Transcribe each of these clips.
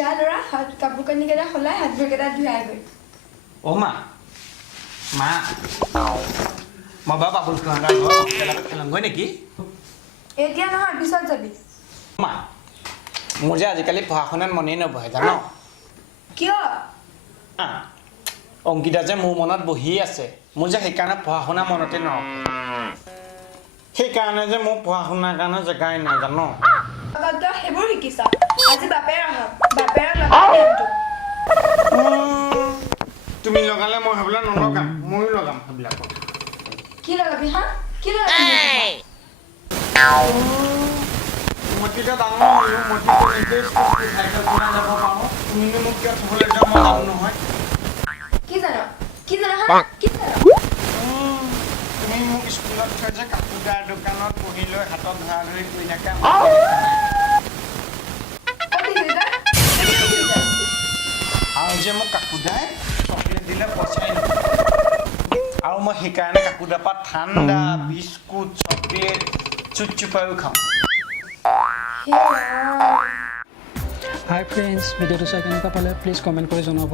যা ল'ৰা হাত কাপোৰ কানিকেইটা সলাই হাত ভৰিকেইটা ধুই আহগৈ অ' মা মই বাৰু বাবুল খুৰাহঁতৰ ঘৰত খেলাংগৈ নেকি এতিয়া নহয় পিছত যাবি মা মোৰ যে আজিকালি পঢ়া শুনাত মনেই নবহে জানো কিয় অংকিতা যে মোৰ মনত বহি আছে মোৰ যে সেইকাৰণে পঢ়া শুনা মনতে নৰখে সেইকাৰণে যে মোৰ পঢ়া শুনাৰ কাৰণে জেগাই নাই জানো তই সেইবোৰ শিকিছা আজি বাপেৰ আহক বাপেৰক লগাই তুমি লগালে মই সেইবিলাক নলগাম ময়ো লগাম সেইবিলাকত কি লগাবি হা কি লগাবি মই তেতিয়া ডাঙৰ হ'লোঁ মই নিজেই চাইকেল চলাই যাব পাৰোঁ তুমিনো মোক কিয় থ'বলৈ যাওঁ মই যাওঁ নহয় কি জানো হা কি জানো তুমি মোক স্কুলত থৈ যে কাপোৰ দোকানত বহি লৈ হাতত ধৰা ধৰি কৰি থাকা আৰু যে মোক কাকুদাই চকলেট দিলে পইচাই নহয় আৰু মই সেইকাৰণে কাকুদাৰ পৰা ঠাণ্ডা বিস্কুট চকলেট চুপচুপাইও খাওঁ হাই ফ্ৰেণ্ডছ ভিডিঅ'টো চাই কেনেকুৱা পালে প্লিজ কমেণ্ট কৰি জনাব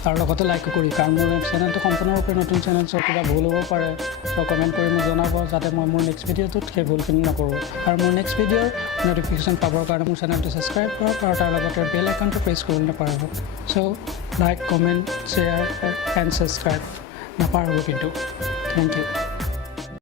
আৰু লগতে লাইকো কৰি কাৰণ মোৰ চেনেলটো সম্পূৰ্ণৰূপে নতুন চেনেল চ' কিবা ভুল হ'ব পাৰে চ' কমেণ্ট কৰি মোক জনাব যাতে মই মোৰ নেক্সট ভিডিঅ'টোত সেই ভুলখিনি নকৰোঁ আৰু মোৰ নেক্সট ভিডিঅ'ৰ ন'টিফিকেশ্যন পাবৰ কাৰণে মোৰ চেনেলটো ছাবস্ক্ৰাইব কৰক আৰু তাৰ লগতে বেল আইকনটো প্ৰেছ কৰিব নাপাহৰিব so' like comment share and subscribe নাপাহৰিব কিন্তু থেংক ইউ